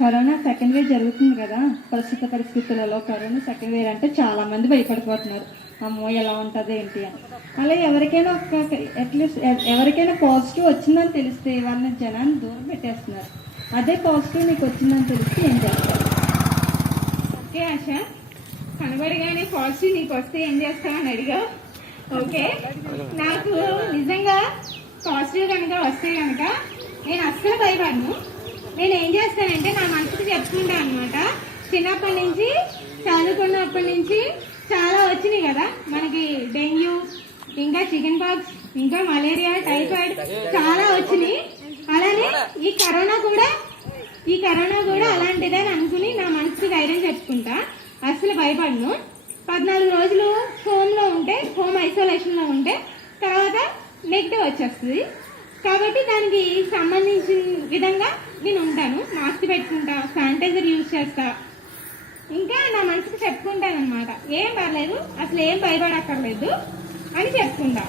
Corona second wave జరుగుతుంది కదా, ప్రస్తుత పరిస్థితులలో కరోనా సెకండ్ వేవ్ అంటే చాలా మంది భయపడిపోతున్నారు. అమ్మో ఎలా ఉంటుంది ఏంటి అని. అలా ఎవరికైనా అట్లీస్ట్ ఎవరికైనా పాజిటివ్ వచ్చిందని తెలిస్తే వాళ్ళని జనాన్ని దూరం పెట్టేస్తున్నారు. అదే పాజిటివ్ నీకు వచ్చిందని తెలిస్తే ఏం చేస్తారు? ఓకే ఆశ, కనబడిగానే పాజిటివ్ నీకు వస్తే ఏం చేస్తావని అడిగా. ఓకే, నాకు నిజంగా పాజిటివ్ కనుక వస్తే కనుక నేను అస్సలు భయపడను. నేను ఏం చేస్తానంటే నా మనసుకు చెప్పుకుంటాను అనమాట. చిన్నప్పటి నుంచి చదువుకున్నప్పటి నుంచి చాలా వచ్చినాయి కదా మనకి, డెంగ్యూ, ఇంకా చికెన్ పాక్స్, ఇంకా మలేరియా, టైఫాయిడ్ చాలా వచ్చినాయి. అలానే ఈ కరోనా కూడా అలాంటిదని అనుకుని నా మనసుకు ధైర్యం చెప్పుకుంటా. అస్సలు భయపడను. 14 రోజులు హోమ్ ఐసోలేషన్లో ఉంటే తర్వాత నెగిటివ్ వచ్చేస్తుంది. కాబట్టి దానికి సంబంధించిన విధంగా నేను ఉంటాను. మాస్క్ పెట్టుకుంటా, శానిటైజర్ యూజ్ చేస్తా, ఇంకా నా మనసుకు చెప్పుకుంటాను అనమాట. ఏం పర్లేదు, అసలు ఏం భయపడక్కర్లేదు అని చెప్పుకుంటా.